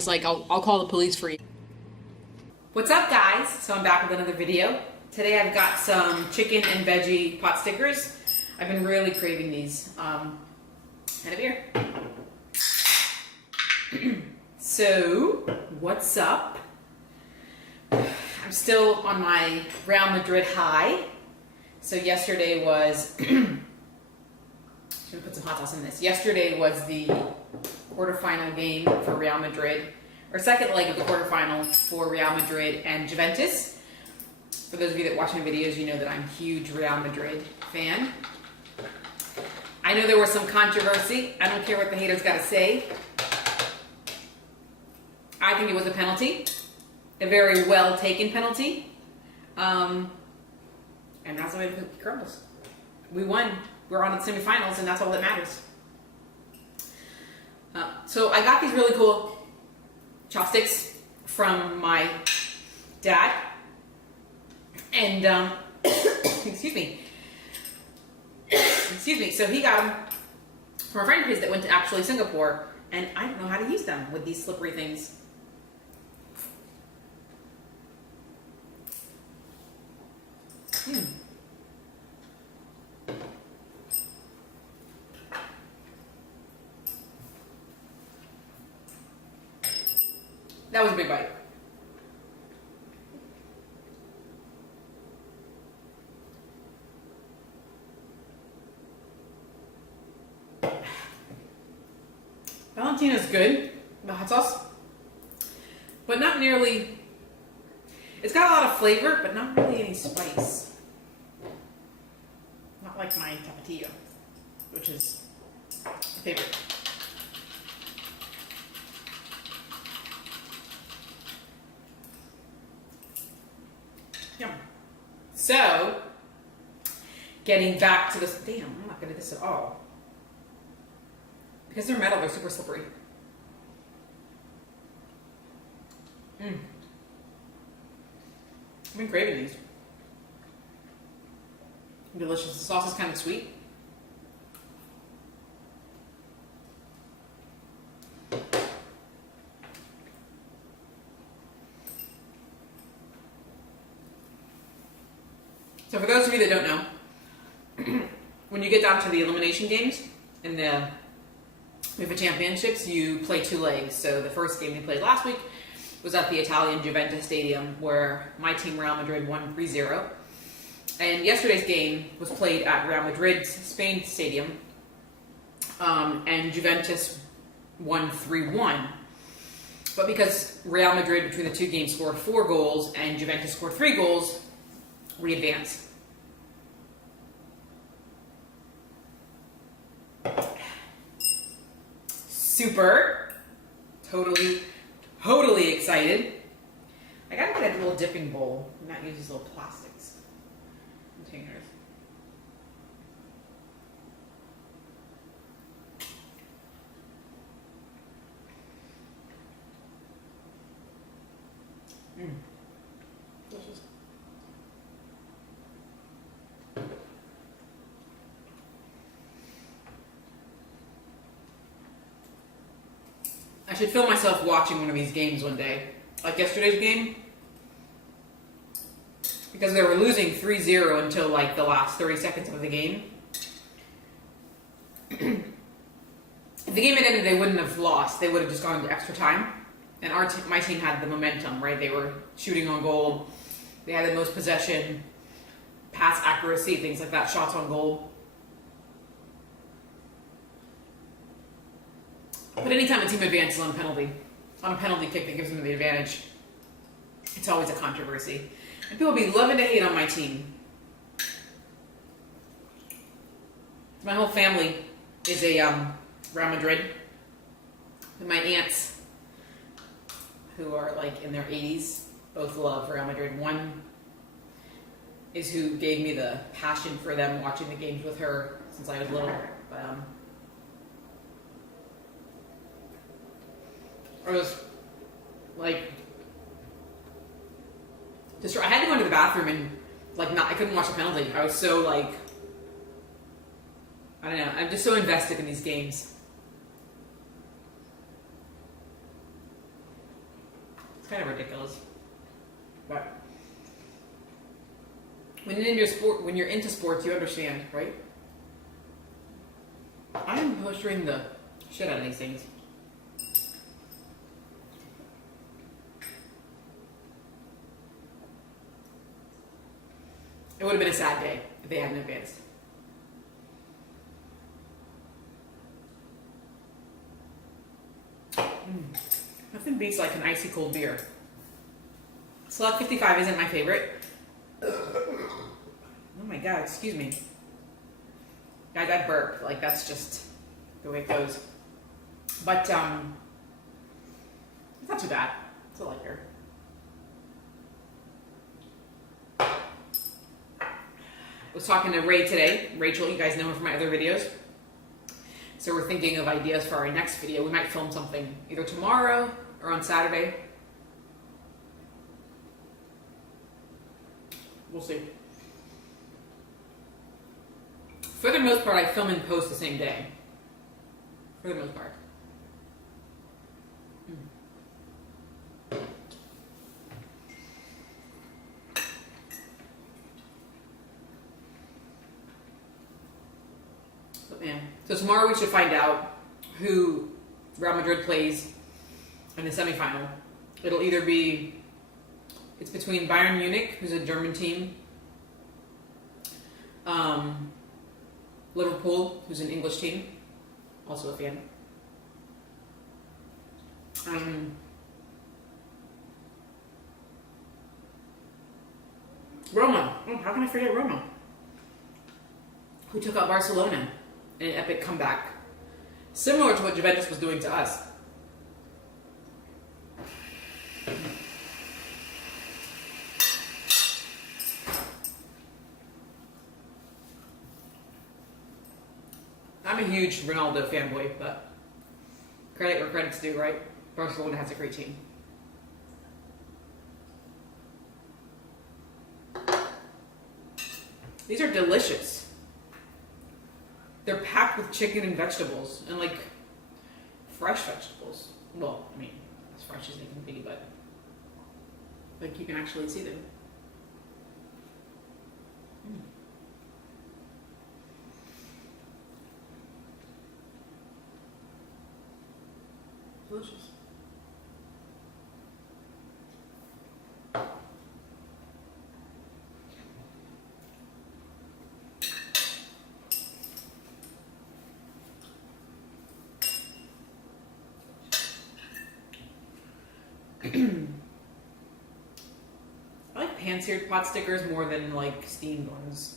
was like, I'll call the police for you. What's up, guys? So I'm back with another video. Today I've got some chicken and veggie pot stickers. I've been really craving these. And a beer. So, what's up? I'm still on my Real Madrid high. So yesterday was, should we put some hot sauce in this? Yesterday was the quarterfinal game for Real Madrid, or second leg of the quarterfinal for Real Madrid and Juventus. For those of you that watch my videos, you know that I'm a huge Real Madrid fan. I know there was some controversy. I don't care what the haters got to say. I think it was a penalty, a very well taken penalty, and that's the way the cookie crumbles. We won. We're on to the semifinals, and that's all that matters. So I got these really cool chopsticks from my dad, and excuse me. So he got them from a friend of his that went to actually Singapore, and I don't know how to use them with these slippery things. That was a big bite. Valentina's good, the hot sauce, but not nearly. It's got a lot of flavor, but not really any spice. Not like my tapatio, which is my favorite. Yum. So, getting back to this, damn, I'm not good at this at all. Because they're metal, they're super slippery. I've been craving these. Delicious. The sauce is kind of sweet. So for those of you that don't know, when you get down to the elimination games in the UEFA Championships, you play two legs. So the first game we played last week was at the Italian Juventus Stadium, where my team Real Madrid won 3-0. And yesterday's game was played at Real Madrid's Spain Stadium, and Juventus won 3-1. But because Real Madrid between the two games scored 4 goals and Juventus scored 3 goals, we advance. Super. Totally excited. I gotta get a little dipping bowl and not use these little plastics containers. Delicious. I should film myself watching one of these games one day. Like yesterday's game. Because they were losing 3-0 until like the last 30 seconds of the game. If the game had ended, they wouldn't have lost. They would have just gone into extra time. And my team had the momentum, right? They were shooting on goal. They had the most possession, pass accuracy, things like that, shots on goal. But anytime a team advances on a penalty kick that gives them the advantage, it's always a controversy. And people be loving to hate on my team. My whole family is a Real Madrid. And my aunts, who are like in their 80s, both love Real Madrid. One is who gave me the passion for them, watching the games with her since I was little. But, I was like, I had to go into the bathroom and I couldn't watch the penalty. I was so like, I don't know. I'm just so invested in these games. kind of ridiculous. But when you're into sports, you understand, right? I'm butchering the shit out of these things. It would have been a sad day if they hadn't advanced. Nothing beats like an icy cold beer. Slug 55 isn't my favorite. Oh my god, excuse me. Guys, that burp, like that's just the way it goes. But it's not too bad. It's a lighter. I was talking to Ray today. Rachel, you guys know her from my other videos. So we're thinking of ideas for our next video. We might film something either tomorrow or on Saturday. We'll see. For the most part, I film and post the same day. For the most part. But man, so tomorrow we should find out who Real Madrid plays in the semifinal. It'll either be, it's between Bayern Munich, who's a German team, Liverpool, who's an English team, also a fan. Roma. Oh, how can I forget Roma? Who took out Barcelona in an epic comeback. Similar to what Juventus was doing to us. I'm a huge Ronaldo fanboy, but credit where credit's due, right? Barcelona has a great team. These are delicious. They're packed with chicken and vegetables, and like fresh vegetables. Well, I mean, as fresh as they can be, but like you can actually see them. Delicious. I like pan-seared pot stickers more than like steamed ones.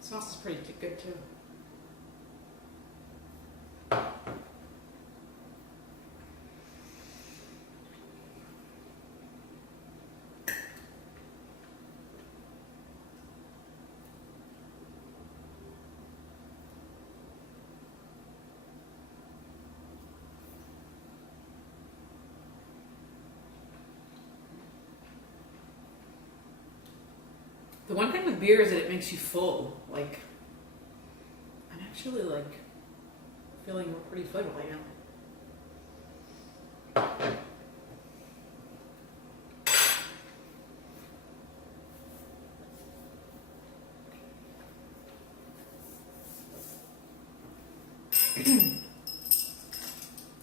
Sauce is pretty good too. The one thing with beer is that it makes you full. Like, I'm actually like feeling pretty full right now.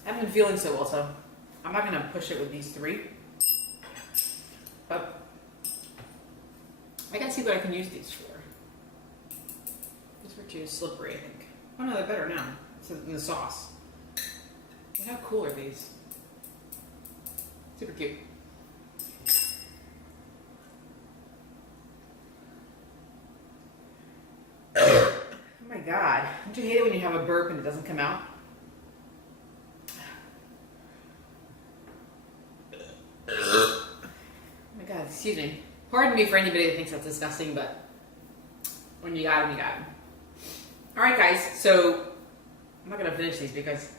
I haven't been feeling so well, so I'm not gonna push it with these three. But I can see what I can use these for. These were too slippery, I think. Oh no, they're better now. It's in the sauce. Look how cool are these? Super cute. Oh my god. Don't you hate it when you have a burp and it doesn't come out? Oh my god, excuse me. Pardon me for anybody that thinks that's disgusting, but when you got them, you got them. Alright guys, so I'm not going to finish these because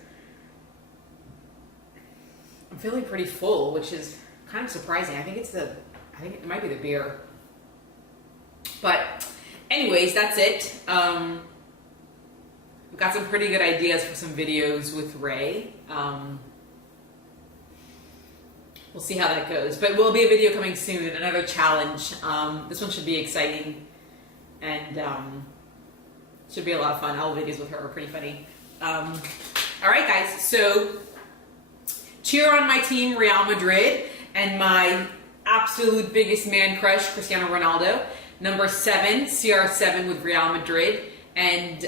I'm feeling pretty full, which is kind of surprising. I think it might be the beer. But anyways, that's it. We've got some pretty good ideas for some videos with Ray. We'll see how that goes. But will be a video coming soon, another challenge. This one should be exciting. And should be a lot of fun. All the videos with her are pretty funny. Alright guys, so cheer on my team Real Madrid and my absolute biggest man crush, Cristiano Ronaldo. Number 7, CR7 with Real Madrid. And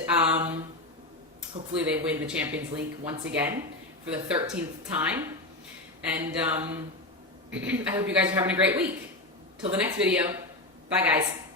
hopefully they win the Champions League once again for the 13th time. And I hope you guys are having a great week. Till the next video. Bye guys.